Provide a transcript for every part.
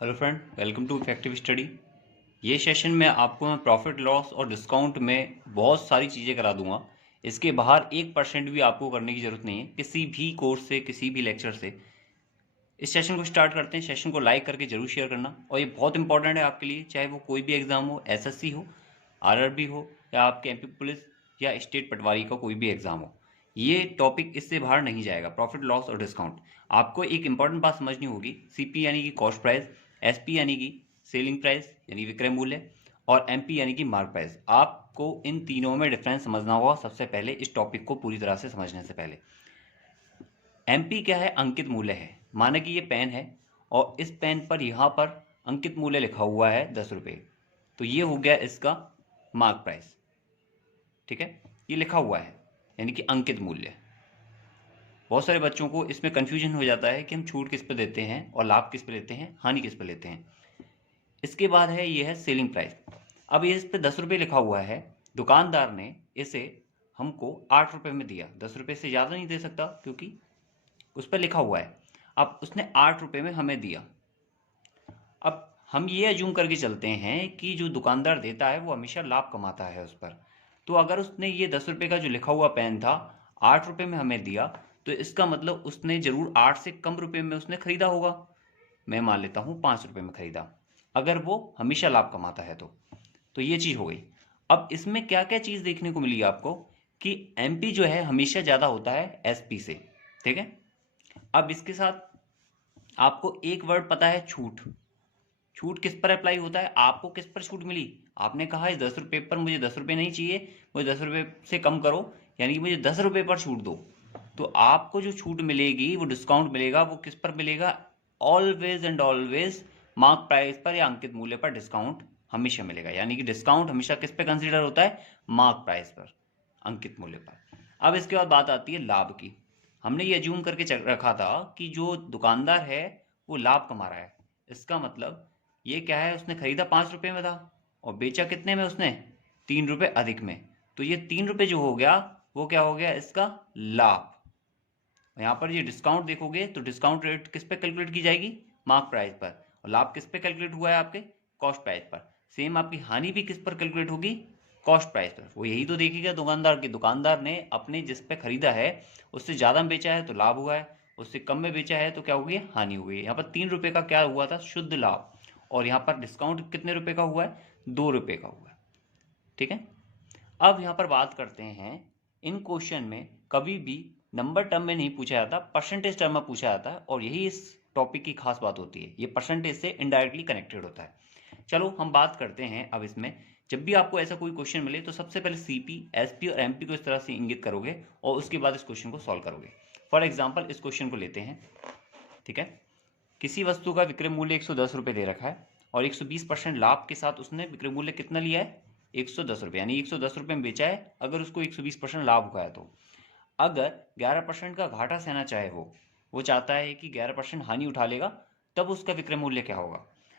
Hello friend, welcome to effective study. ये session में आपको मैं प्रॉफिट लॉस और डिस्काउंट में बहुत सारी चीज़ें करा दूंगा। इसके बाहर 1% भी आपको करने की ज़रूरत नहीं है, किसी भी कोर्स से, किसी भी लेक्चर से। इस सेशन को स्टार्ट करते हैं। सेशन को लाइक करके जरूर शेयर करना, और ये बहुत इंपॉर्टेंट है आपके लिए, चाहे वो कोई भी एग्ज़ाम हो, एसएससी हो, आरआरबी हो, या आपके एमपी पुलिस या स्टेट पटवारी का कोई भी एग्ज़ाम हो। ये टॉपिक इससे बाहर नहीं जाएगा, प्रॉफिट लॉस और डिस्काउंट। आपको एक इंपॉर्टेंट बात समझनी होगी, सीपी यानी कि कॉस्ट प्राइस, एसपी यानी कि सेलिंग प्राइस यानी विक्रय मूल्य, और एमपी यानी कि मार्क प्राइस। आपको इन तीनों में डिफरेंस समझना होगा सबसे पहले, इस टॉपिक को पूरी तरह से समझने से पहले। एमपी क्या है? अंकित मूल्य है। माना कि ये पेन है और इस पेन पर यहाँ पर अंकित मूल्य लिखा हुआ है 10 रुपये, तो ये हो गया इसका मार्क प्राइस। ठीक है, ये लिखा हुआ है यानी कि अंकित मूल्य। बहुत सारे बच्चों को इसमें कंफ्यूजन हो जाता है कि हम छूट किस पे देते हैं और लाभ किस पे लेते हैं, हानि किस पे लेते हैं। इसके बाद है, ये है सेलिंग प्राइस। अब ये इस पे 10 रुपये लिखा हुआ है, दुकानदार ने इसे हमको 8 रुपये में दिया। 10 रुपये से ज़्यादा नहीं दे सकता क्योंकि उस पर लिखा हुआ है। अब उसने 8 रुपये में हमें दिया। अब हम ये अज्यूम करके चलते हैं कि जो दुकानदार देता है वो हमेशा लाभ कमाता है उस पर। तो अगर उसने ये 10 रुपये का जो लिखा हुआ पेन था 8 रुपये में हमें दिया, तो इसका मतलब उसने जरूर 8 से कम रुपये में उसने खरीदा होगा। मैं मान लेता हूँ 5 रुपये में खरीदा, अगर वो हमेशा लाभ कमाता है तो ये चीज़ हो गई। अब इसमें क्या क्या चीज़ देखने को मिली आपको कि एमपी जो है हमेशा ज़्यादा होता है एसपी से। ठीक है, अब इसके साथ आपको एक वर्ड पता है, छूट। छूट किस पर अप्लाई होता है? आपको किस पर छूट मिली? आपने कहा इस 10 रुपये पर मुझे 10 रुपये नहीं चाहिए, मुझे 10 रुपये से कम करो, यानी कि मुझे 10 रुपये पर छूट दो। तो आपको जो छूट मिलेगी, वो डिस्काउंट मिलेगा, वो किस पर मिलेगा? Always and always mark price पर या अंकित मूल्य पर डिस्काउंट हमेशा मिलेगा। यानी कि डिस्काउंट हमेशा किस पे कंसिडर होता है? मार्क प्राइस पर, अंकित मूल्य पर। अब इसके बाद बात आती है लाभ की। हमने ये अज्यूम करके रखा था कि जो दुकानदार है वो लाभ कमा रहा है। इसका मतलब ये क्या है, उसने खरीदा 5 रुपये में था और बेचा कितने में उसने? 3 रुपये अधिक में। तो ये 3 रुपये जो हो गया वो क्या हो गया? इसका लाभ। यहाँ पर ये डिस्काउंट देखोगे तो डिस्काउंट रेट किस पे कैलकुलेट की जाएगी? मार्क प्राइस पर। और लाभ किस पे कैलकुलेट हुआ है? आपके कॉस्ट प्राइस पर। सेम आपकी हानि भी किस पर कैलकुलेट होगी? कॉस्ट प्राइस पर। वो यही तो देखेगा दुकानदार की, दुकानदार ने अपने जिस पे खरीदा है उससे ज़्यादा में बेचा है तो लाभ हुआ है, उससे कम में बेचा है तो क्या हुई? हानि हुई है। यहाँ पर 3 रुपये का क्या हुआ था? शुद्ध लाभ। और यहाँ पर डिस्काउंट कितने रुपए का हुआ है? 2 रुपये का हुआ है। ठीक है, अब यहाँ पर बात करते हैं, इन क्वेश्चन में कभी भी नंबर टर्म में नहीं पूछा जाता, परसेंटेज टर्म में पूछा जाता है, और यही इस टॉपिक की खास बात होती है। ये परसेंटेज से इनडायरेक्टली कनेक्टेड होता है। चलो हम बात करते हैं अब इसमें। जब भी आपको ऐसा कोई क्वेश्चन मिले तो सबसे पहले सीपी, एसपी और एमपी को इस तरह से इंगित करोगे और उसके बाद इस क्वेश्चन को सॉल्व करोगे। फॉर एग्जाम्पल इस क्वेश्चन को लेते हैं। ठीक है, किसी वस्तु का विक्रय मूल्य 110 रुपये दे रखा है और 120% लाभ के साथ उसने विक्रय मूल्य कितना लिया है? 110 रुपये, यानी 110 रुपये में बेचा है। अगर उसको 120% लाभ हुआ है तो अगर 11% का घाटा सहना चाहे, वो चाहता है कि 11% हानि उठा लेगा, तब उसका विक्रय मूल्य क्या होगा?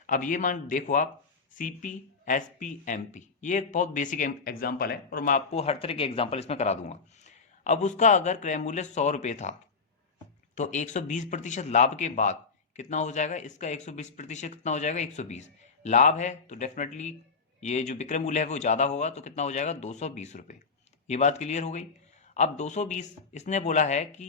अब ये मान देखो आप, सीपी, एसपी, एमपी, ये एक बहुत बेसिक एग्जाम्पल है और मैं आपको हर तरह के एग्जाम्पल इसमें करा दूंगा। अब उसका अगर क्रय मूल्य 100 रुपये था तो 120% लाभ के बाद कितना हो जाएगा? इसका 120% कितना हो जाएगा? 120। लाभ है तो डेफिनेटली ये जो विक्रय मूल्य है वो ज़्यादा होगा, तो कितना हो जाएगा? 220 रुपये। ये बात क्लियर हो गई। अब 220 इसने बोला है कि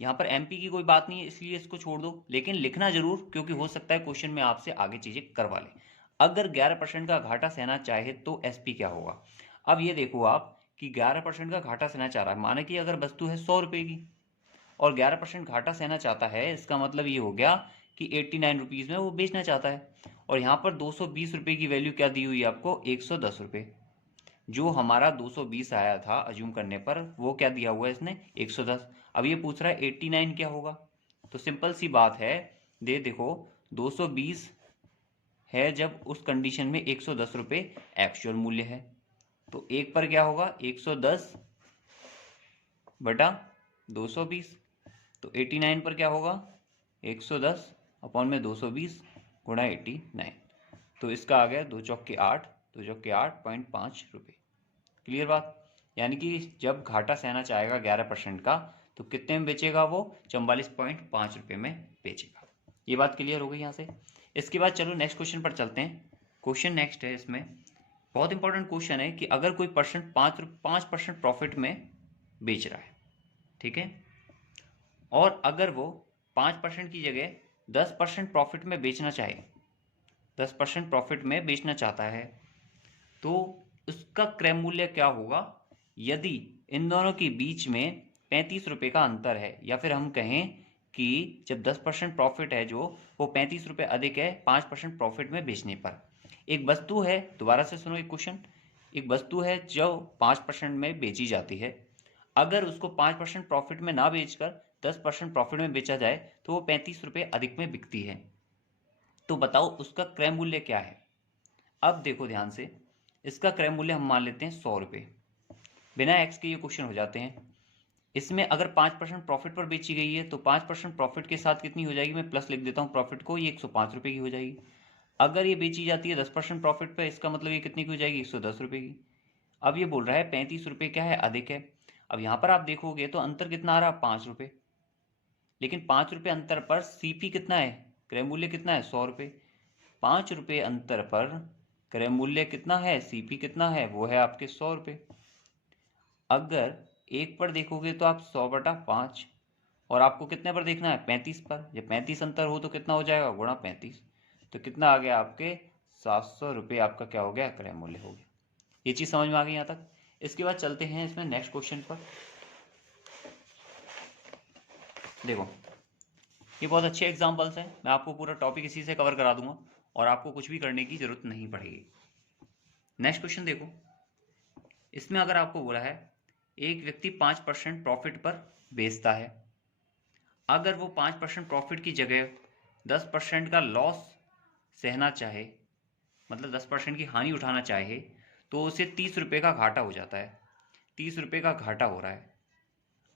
यहाँ पर एमपी की कोई बात नहीं है इसलिए इसको छोड़ दो, लेकिन लिखना जरूर, क्योंकि हो सकता है क्वेश्चन में आपसे आगे चीज़ें करवा ले। अगर 11% का घाटा सहना चाहे तो एसपी क्या होगा? अब ये देखो आप कि 11% का घाटा सहना चाह रहा है, माना कि अगर वस्तु है 100 रुपये की और 11% घाटा सहना चाहता है, इसका मतलब ये हो गया कि 89 रुपीज़ में वो बेचना चाहता है। और यहाँ पर 220 रुपये की वैल्यू क्या दी हुई है आपको? 110 रुपये। जो हमारा 220 आया था अज्यूम करने पर, वो क्या दिया हुआ है इसने? 110। अब ये पूछ रहा है 89 क्या होगा? तो सिंपल सी बात है, देखो 220 है जब उस कंडीशन में 110 रुपये एक्चुअल मूल्य है, तो एक पर क्या होगा? 110 बटा 220। तो 89 पर क्या होगा? 110 अपॉन में 220 गुणा 89। तो इसका आ गया 2 चौके 8, 2 चौके 8.5 रुपये। क्लियर बात? यानी कि जब घाटा सहना चाहेगा 11% का तो कितने में बेचेगा वो? 44.5 रुपये में बेचेगा। ये बात क्लियर हो गई यहाँ से। इसके बाद चलो नेक्स्ट क्वेश्चन पर चलते हैं। क्वेश्चन नेक्स्ट है, इसमें बहुत इंपॉर्टेंट क्वेश्चन है कि अगर कोई पर्सन 5% प्रॉफिट में बेच रहा है, ठीक है, और अगर वो 5% की जगह 10% प्रॉफिट में बेचना चाहे, 10% प्रॉफिट में बेचना चाहता है, तो उसका क्रय मूल्य क्या होगा यदि इन दोनों के बीच में 35 रुपये का अंतर है, या फिर हम कहें कि जब 10% प्रॉफिट है जो वो 35 रुपये अधिक है 5% प्रॉफिट में बेचने पर। एक वस्तु है, दोबारा से सुनो एक क्वेश्चन, एक वस्तु है जो 5% में बेची जाती है, अगर उसको 5% प्रॉफिट में ना बेचकर 10% प्रॉफिट में बेचा जाए तो वो 35 रुपये अधिक में बिकती है। तो बताओ उसका क्रय मूल्य क्या है। अब देखो ध्यान से, इसका क्रय मूल्य हम मान लेते हैं 100 रुपये। बिना एक्स के ये क्वेश्चन हो जाते हैं। इसमें अगर 5% प्रॉफिट पर बेची गई है तो 5% प्रॉफिट के साथ कितनी हो जाएगी, मैं प्लस लिख देता हूँ प्रॉफिट को, ये 105 रुपये की हो जाएगी। अगर ये बेची जाती है 10% प्रॉफिट पर, इसका मतलब ये कितनी की हो जाएगी, 110 रुपये की। अब ये बोल रहा है 35 रुपये क्या है, अधिक है। अब यहाँ पर आप देखोगे तो अंतर कितना आ रहा है, 5 रुपये। लेकिन 5 रुपये अंतर पर सीपी कितना है, क्रय मूल्य कितना है, 100 रुपये। 5 रुपये अंतर पर क्रय मूल्य कितना है, सीपी कितना है, वो है आपके 100 रुपये। अगर एक पर देखोगे तो आप 100/5, और आपको कितने पर देखना है, 35 पर। जब 35 अंतर हो तो कितना हो जाएगा, गुणा 35, तो कितना आ गया आपके 700 रुपये आपका क्या हो गया, क्रय मूल्य हो गया। ये चीज़ समझ में आ गई यहाँ तक। इसके बाद चलते हैं इसमें नेक्स्ट क्वेश्चन पर। देखो ये बहुत अच्छे एग्जाम्पल्स हैं, मैं आपको पूरा टॉपिक इसी से कवर करा दूंगा और आपको कुछ भी करने की जरूरत नहीं पड़ेगी। नेक्स्ट क्वेश्चन देखो, इसमें अगर आपको बोला है एक व्यक्ति 5% प्रॉफिट पर बेचता है, अगर वो 5% प्रॉफिट की जगह 10% का लॉस सहना चाहे, मतलब 10% की हानि उठाना चाहे, तो उसे 30 रुपये का घाटा हो जाता है। 30 रुपये का घाटा हो रहा है।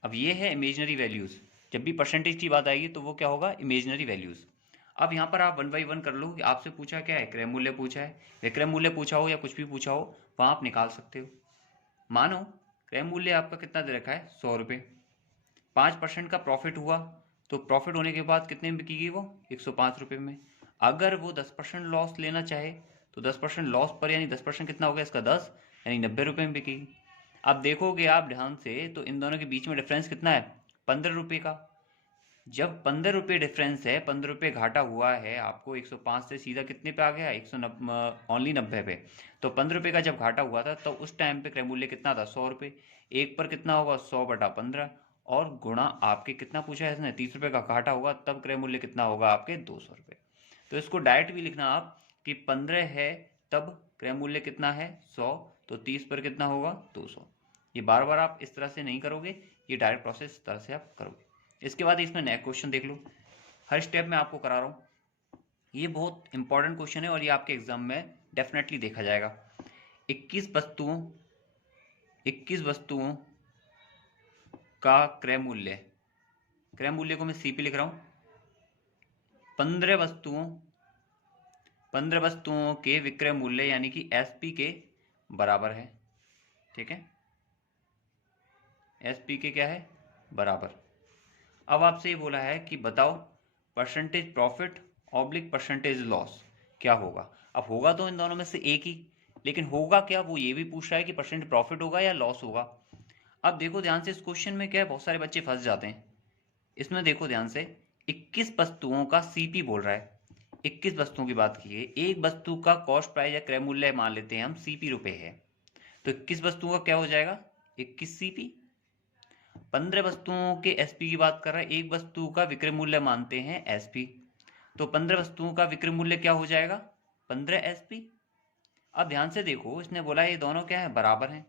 अब ये है इमेजनरी वैल्यूज़, जब भी परसेंटेज की बात आएगी तो वो क्या होगा, इमेजनरी वैल्यूज़। अब यहाँ पर आप 1 बाई 1 कर लो कि आपसे पूछा क्या है, क्रय मूल्य पूछा है। विक्रय मूल्य पूछा हो या कुछ भी पूछा हो, वहाँ आप निकाल सकते हो। मानो क्रय मूल्य आपका कितना दे रखा है, 100 रुपये। 5% का प्रॉफिट हुआ तो प्रॉफिट होने के बाद कितने में बिकेगी वो, 105 रुपये में। अगर वो 10% लॉस लेना चाहे तो 10% लॉस पर, यानी 10% कितना हो गया इसका, 10, यानी 90 रुपये में बिकेगी। अब देखोगे आप ध्यान से तो इन दोनों के बीच में डिफरेंस कितना है, 15 रुपये का। जब 15 रुपये डिफरेंस है, 15 रुपये घाटा हुआ है आपको, 105 से सीधा कितने पे आ गया, 190, ओनली 90 पे। तो 15 रुपये का जब घाटा हुआ था तो उस टाइम पे क्रय मूल्य कितना था, 100 रुपये। एक पर कितना होगा, 100/15, और गुणा आपके कितना पूछा है इसने, 30 रुपये का घाटा होगा, तब क्रय मूल्य कितना होगा आपके, 200 रुपये। तो इसको डायरेक्ट भी लिखना आप कि 15 है तब क्रय मूल्य कितना है, 100, तो 30 पर कितना होगा, 200। ये बार बार आप इस तरह से नहीं करोगे, ये डायरेक्ट प्रोसेस इस तरह से आप करोगे। इसके बाद इसमें नेक्स्ट क्वेश्चन देख लो, हर स्टेप में आपको करा रहा हूँ। ये बहुत इंपॉर्टेंट क्वेश्चन है और ये आपके एग्जाम में डेफिनेटली देखा जाएगा। 21 वस्तुओं का क्रय मूल्य, क्रय मूल्य को मैं सीपी लिख रहा हूँ। 15 वस्तुओं के विक्रय मूल्य यानी कि एसपी के बराबर है, ठीक है, एसपी के क्या है, बराबर। अब आपसे ये बोला है कि बताओ percentage profit oblique percentage loss क्या होगा। अब होगा तो इन दोनों में से एक ही, लेकिन होगा क्या वो ये भी पूछ रहा है कि परसेंटेज प्रॉफिट होगा या लॉस होगा। अब देखो ध्यान से, इस क्वेश्चन में क्या है, बहुत सारे बच्चे फंस जाते हैं। इसमें देखो ध्यान से, 21 वस्तुओं का सीपी बोल रहा है, 21 वस्तुओं की बात की है। एक वस्तु का कॉस्ट प्राइस या क्रय मूल्य मान लेते हैं हम, सीपी रुपए है, तो 21 वस्तुओं का क्या हो जाएगा, 21 सीपी। 15 वस्तुओं के एसपी की बात कर रहा है, एक वस्तु का विक्रय मूल्य मानते हैं एसपी, तो 15 वस्तुओं का विक्रय मूल्य क्या हो जाएगा, 15 एसपी। अब ध्यान से देखो, इसने बोला ये दोनों क्या है, बराबर हैं,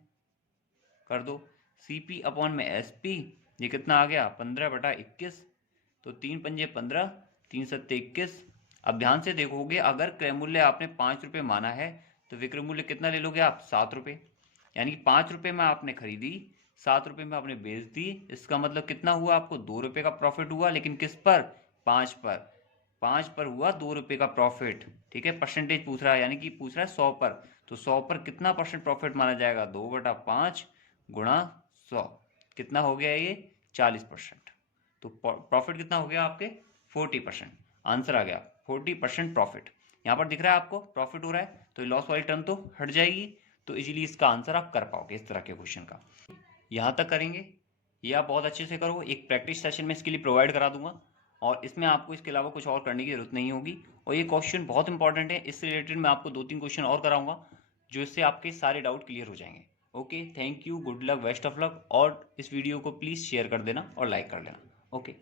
कर दो सीपी अपॉन में एसपी, ये कितना आ गया, 15/21, तो 3 पंजे 15, 3 सत्ते 21। अब ध्यान से देखोगे, अगर क्रय मूल्य आपने 5 रुपये माना है तो विक्रय मूल्य कितना ले लोगे आप, 7 रुपये। यानी कि 5 रुपये में आपने खरीदी, 7 रुपये में आपने बेच दी, इसका मतलब कितना हुआ, आपको 2 रुपये का प्रॉफिट हुआ। लेकिन किस पर, 5 पर, 5 पर हुआ 2 रुपये का प्रॉफिट, ठीक है। परसेंटेज पूछ रहा है, यानी कि पूछ रहा है 100 पर, तो 100 पर कितना परसेंट प्रॉफिट माना जाएगा, 2/5 गुणा 100, कितना हो गया ये, 40%। तो प्रॉफिट कितना हो गया आपके, 40%। आंसर आ गया 40% प्रॉफिट। यहाँ पर दिख रहा है आपको प्रॉफिट हो रहा है, तो लॉस वाली टर्म तो हट जाएगी, तो इजीली इसका आंसर आप कर पाओगे इस तरह के क्वेश्चन का। यहाँ तक करेंगे, ये आप बहुत अच्छे से करो। एक प्रैक्टिस सेशन में इसके लिए प्रोवाइड करा दूंगा, और इसमें आपको इसके अलावा कुछ और करने की जरूरत नहीं होगी। और ये क्वेश्चन बहुत इंपॉर्टेंट है, इससे रिलेटेड मैं आपको 2-3 क्वेश्चन और कराऊंगा, जो इससे आपके सारे डाउट क्लियर हो जाएंगे। Okay, thank you, good luck, best of luck, और इस वीडियो को प्लीज़ शेयर कर देना और लाइक कर लेना। ओके।